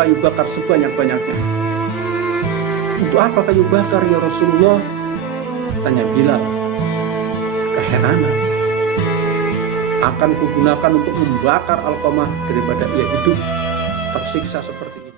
kayu bakar sebanyak-banyaknya. Untuk apa kayu bakar ya Rasulullah? Tanya Bilal. Keheranan. Akan kugunakan untuk membakar Alqamah daripada ia hidup tersiksa seperti ini.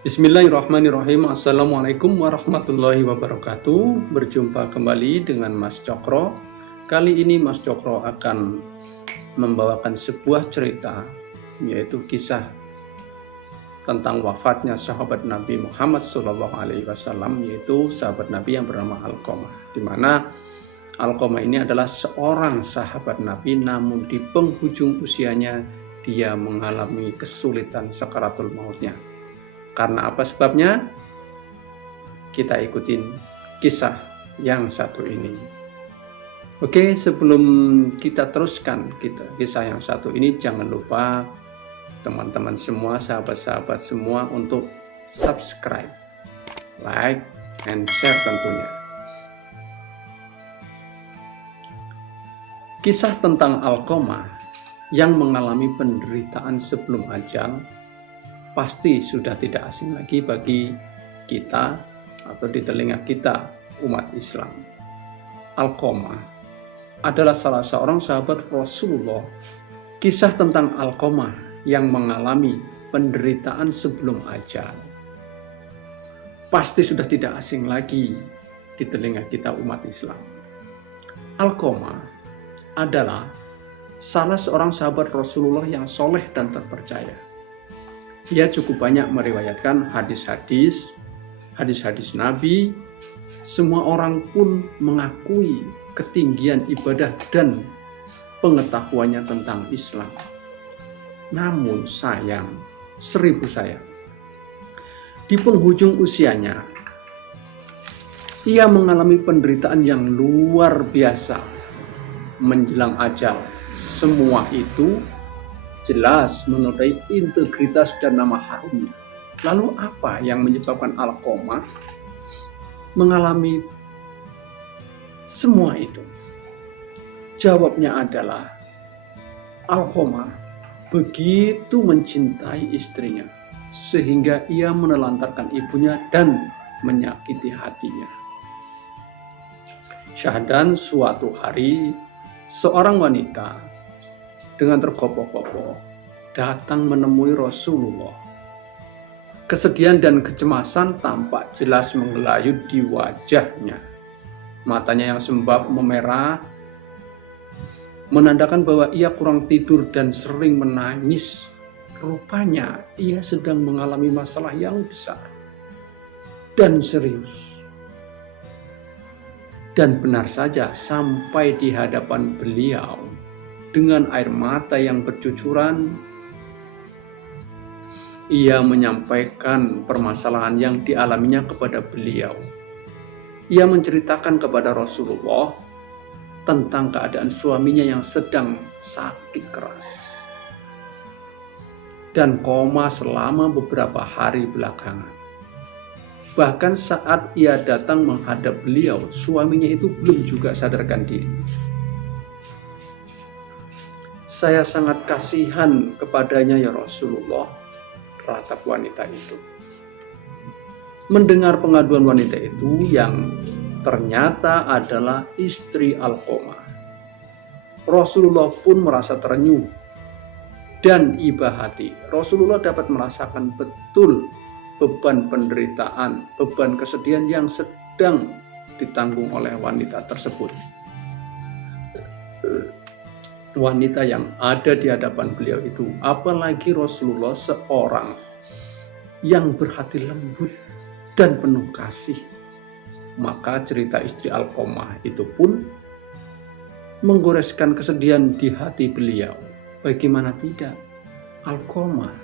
Bismillahirrahmanirrahim. Assalamualaikum warahmatullahi wabarakatuh. Berjumpa kembali dengan Mas Cokro. Kali ini Mas Cokro akan membawakan sebuah cerita, yaitu kisah tentang wafatnya sahabat Nabi Muhammad SAW, yaitu sahabat Nabi yang bernama Alqamah, di mana Alqamah ini adalah seorang sahabat Nabi, namun di penghujung usianya dia mengalami kesulitan sakaratul mautnya. Karena apa sebabnya? Kita ikutin kisah yang satu ini. Oke, sebelum kita teruskan kisah yang satu ini, jangan lupa teman-teman semua, sahabat-sahabat semua, untuk subscribe, like, and share tentunya. Kisah tentang Alqamah yang mengalami penderitaan sebelum ajal pasti sudah tidak asing lagi bagi kita atau di telinga kita umat Islam. Alqamah adalah salah seorang sahabat Rasulullah. Kisah tentang Alqamah yang mengalami penderitaan sebelum ajal pasti sudah tidak asing lagi di telinga kita umat Islam. Alqamah adalah salah seorang sahabat Rasulullah yang soleh dan terpercaya. Ia cukup banyak meriwayatkan hadis-hadis Nabi. Semua orang pun mengakui ketinggian ibadah dan pengetahuannya tentang Islam. Namun sayang, seribu sayang, di penghujung usianya, ia mengalami penderitaan yang luar biasa menjelang ajal. Semua itu jelas menodai integritas dan nama harumnya. Lalu apa yang menyebabkan Alqamah mengalami semua itu? Jawabnya adalah Alqamah begitu mencintai istrinya sehingga ia menelantarkan ibunya dan menyakiti hatinya. Syahdan, suatu hari seorang wanita dengan tergopoh-gopoh datang menemui Rasulullah. Kesedihan dan kecemasan tampak jelas menggelayut di wajahnya. Matanya yang sembab memerah menandakan bahwa ia kurang tidur dan sering menangis. Rupanya ia sedang mengalami masalah yang besar dan serius. Dan benar saja, sampai di hadapan beliau dengan air mata yang bercucuran, ia menyampaikan permasalahan yang dialaminya kepada beliau. Ia menceritakan kepada Rasulullah tentang keadaan suaminya yang sedang sakit keras dan koma selama beberapa hari belakangan. Bahkan saat ia datang menghadap beliau, suaminya itu belum juga sadarkan diri. Saya sangat kasihan kepadanya ya Rasulullah, ratap wanita itu. Mendengar pengaduan wanita itu yang ternyata adalah istri Alqamah, Rasulullah pun merasa terenyuh dan iba hati. Rasulullah dapat merasakan betul beban penderitaan, beban kesedihan yang sedang ditanggung oleh wanita tersebut. Wanita yang ada di hadapan beliau itu, apalagi Rasulullah seorang yang berhati lembut dan penuh kasih. Maka cerita istri Alqamah itu pun menggoreskan kesedihan di hati beliau. Bagaimana tidak? Alqamah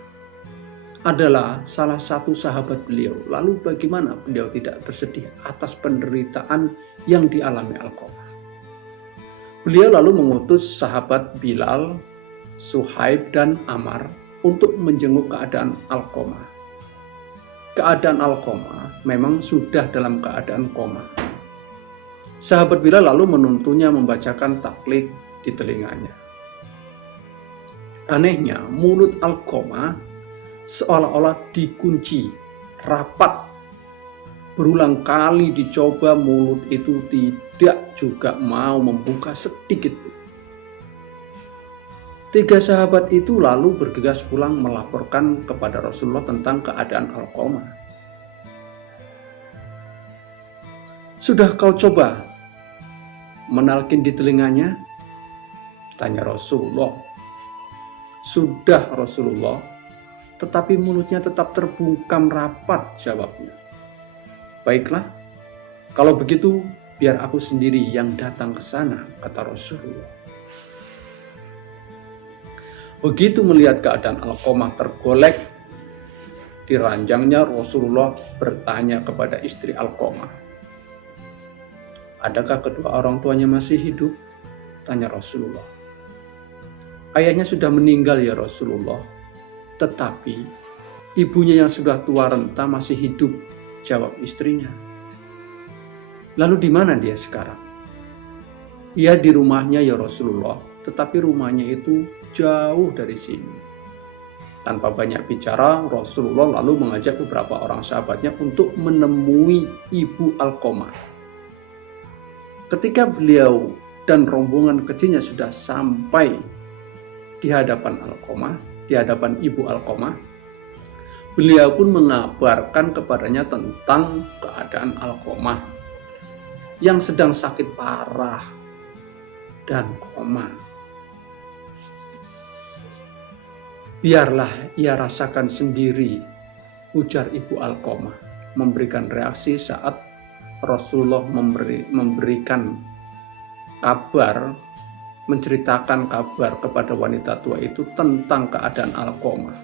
adalah salah satu sahabat beliau. Lalu bagaimana beliau tidak bersedih atas penderitaan yang dialami Alqamah? Beliau lalu mengutus sahabat Bilal, Suhaib, dan Ammar untuk menjenguk keadaan Alqamah. Keadaan Alqamah memang sudah dalam keadaan koma. Sahabat Bilal lalu menuntunnya membacakan taklid di telinganya. Anehnya, mulut Alqamah seolah-olah dikunci rapat. Berulang kali dicoba, mulut itu tidak juga mau membuka sedikit pun. 3 sahabat itu lalu bergegas pulang melaporkan kepada Rasulullah tentang keadaan Alqamah. "Sudah kau coba menalkin di telinganya?" tanya Rasulullah. "Sudah Rasulullah, tetapi mulutnya tetap terbungkam rapat," jawabnya. "Baiklah, kalau begitu biar aku sendiri yang datang ke sana," kata Rasulullah. Begitu melihat keadaan Alqamah tergolek di ranjangnya, Rasulullah bertanya kepada istri Alqamah, "Adakah kedua orang tuanya masih hidup?" tanya Rasulullah. "Ayahnya sudah meninggal ya Rasulullah, tetapi ibunya yang sudah tua renta masih hidup," jawab istrinya. "Lalu di mana dia sekarang?" "Ia di rumahnya ya Rasulullah, tetapi rumahnya itu jauh dari sini." Tanpa banyak bicara, Rasulullah lalu mengajak beberapa orang sahabatnya untuk menemui ibu Alqamah. Ketika beliau dan rombongan kecilnya sudah sampai di hadapan Alqamah, di hadapan ibu Alqamah, beliau pun mengabarkan kepadanya tentang keadaan Alqamah yang sedang sakit parah dan koma. "Biarlah ia rasakan sendiri," ujar ibu Alqamah, memberikan reaksi saat Rasulullah memberikan kabar, menceritakan kabar kepada wanita tua itu tentang keadaan Alqamah.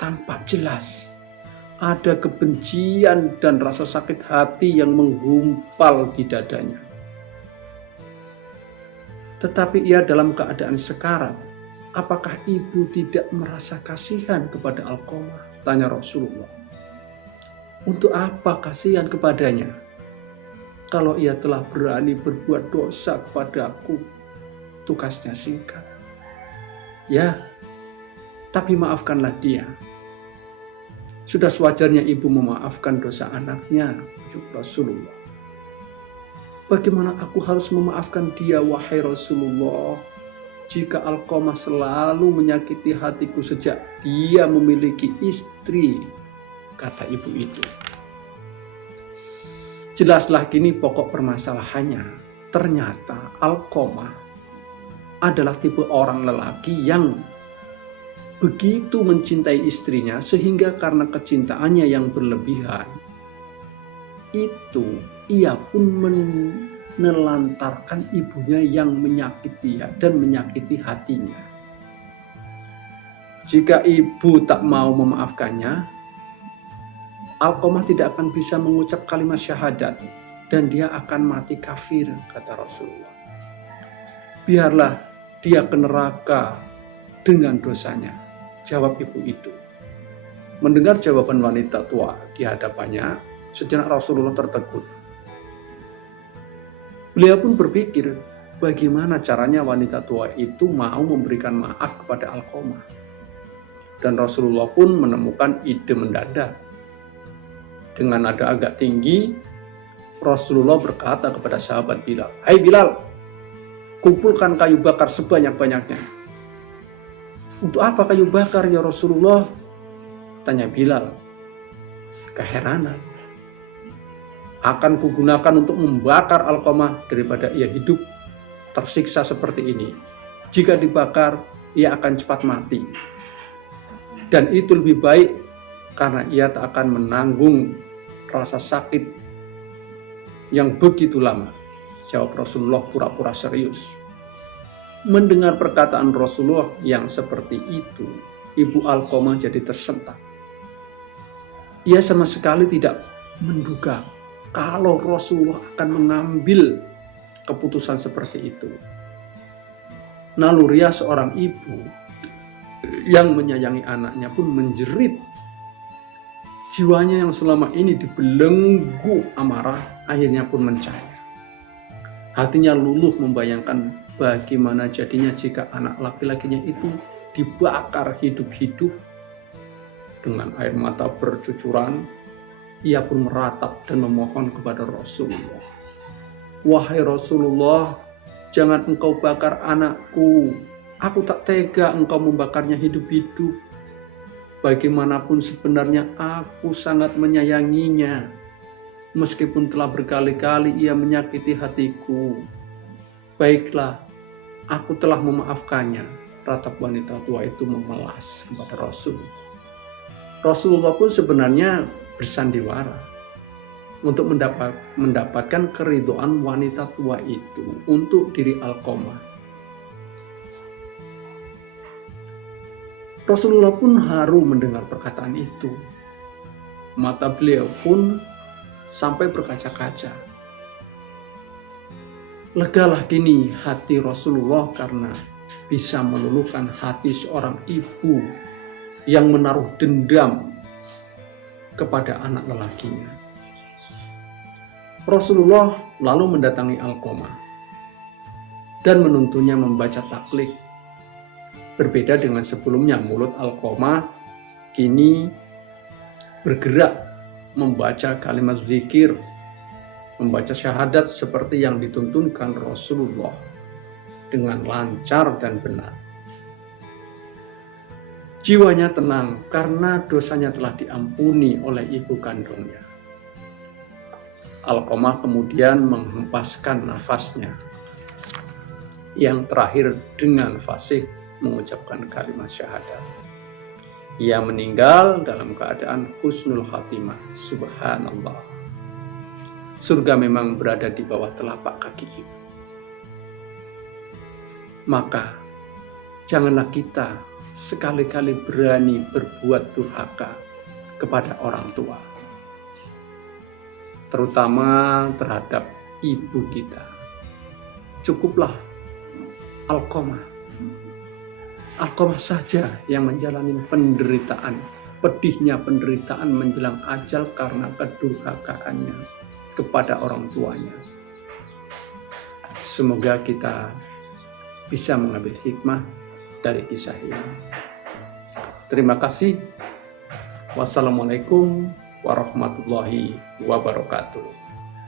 Tampak jelas ada kebencian dan rasa sakit hati yang menggumpal di dadanya. Tetapi ia dalam keadaan sekarat. "Apakah ibu tidak merasa kasihan kepada Alqamah?" tanya Rasulullah. "Untuk apa kasihan kepadanya? Kalau ia telah berani berbuat dosa kepadaku, tugasnya singkat. Ya, tapi maafkanlah dia. Sudah sewajarnya ibu memaafkan dosa anaknya," ujar Rasulullah. "Bagaimana aku harus memaafkan dia, wahai Rasulullah, jika Alqamah selalu menyakiti hatiku sejak dia memiliki istri," kata ibu itu. Jelaslah kini pokok permasalahannya. Ternyata Alqamah adalah tipe orang lelaki yang begitu mencintai istrinya sehingga karena kecintaannya yang berlebihan itu ia pun menelantarkan ibunya yang menyakiti dan menyakiti hatinya. Jika ibu tak mau memaafkannya, Alqamah tidak akan bisa mengucap kalimat syahadat dan dia akan mati kafir, kata Rasulullah. "Biarlah dia ke neraka dengan dosanya," jawab ibu itu. Mendengar jawaban wanita tua di hadapannya, sejenak Rasulullah tertegun. Beliau pun berpikir bagaimana caranya wanita tua itu mau memberikan maaf kepada Alqamah. Dan Rasulullah pun menemukan ide mendadak. Dengan nada agak tinggi, Rasulullah berkata kepada sahabat Bilal, "Hai Bilal, kumpulkan kayu bakar sebanyak-banyaknya." "Untuk apa kayu bakar ya Rasulullah?" tanya Bilal keheranan. "Akan kugunakan untuk membakar Alqamah daripada ia hidup tersiksa seperti ini. Jika dibakar, ia akan cepat mati. Dan itu lebih baik karena ia tak akan menanggung rasa sakit yang begitu lama," jawab Rasulullah pura-pura serius. Mendengar perkataan Rasulullah yang seperti itu, ibu Alqamah jadi tersentak. Ia sama sekali tidak menduga kalau Rasulullah akan mengambil keputusan seperti itu. Naluriah seorang ibu yang menyayangi anaknya pun menjerit. Jiwanya yang selama ini dibelenggu amarah akhirnya pun mencair. Hatinya luluh membayangkan bagaimana jadinya jika anak laki-lakinya itu dibakar hidup-hidup Dengan air mata bercucuran, ia pun meratap dan memohon kepada Rasulullah. Wahai Rasulullah, jangan engkau bakar anakku. Aku tak tega engkau membakarnya hidup-hidup. Bagaimanapun sebenarnya aku sangat menyayanginya. Meskipun telah berkali-kali ia menyakiti hatiku. Baiklah, aku telah memaafkannya. Ratap wanita tua itu memelas kepada Rasul. Rasulullah pun sebenarnya bersandiwara untuk mendapatkan keridhaan wanita tua itu untuk diri Alqamah. Rasulullah pun haru mendengar perkataan itu. Mata beliau pun sampai berkaca-kaca. Legalah kini hati Rasulullah karena bisa meluluhkan hati seorang ibu yang menaruh dendam kepada anak lelakinya. Rasulullah lalu mendatangi Alqamah dan menuntunnya membaca taklid. Berbeda dengan sebelumnya, mulut Alqamah kini bergerak membaca kalimat zikir, membaca syahadat seperti yang dituntunkan Rasulullah dengan lancar dan benar. Jiwanya tenang karena dosanya telah diampuni oleh ibu kandungnya. Alqamah kemudian menghempaskan nafasnya yang terakhir dengan fasih mengucapkan kalimat syahadat. Ia meninggal dalam keadaan husnul khatimah. Subhanallah. Surga memang berada di bawah telapak kaki ibu. Maka janganlah kita sekali-kali berani berbuat durhaka kepada orang tua, terutama terhadap ibu kita. Cukuplah Alqamah saja yang menjalani penderitaan, pedihnya penderitaan menjelang ajal karena kedurhakaannya kepada orang tuanya. Semoga kita bisa mengambil hikmah dari kisah ini. Terima kasih. Wassalamualaikum warahmatullahi wabarakatuh.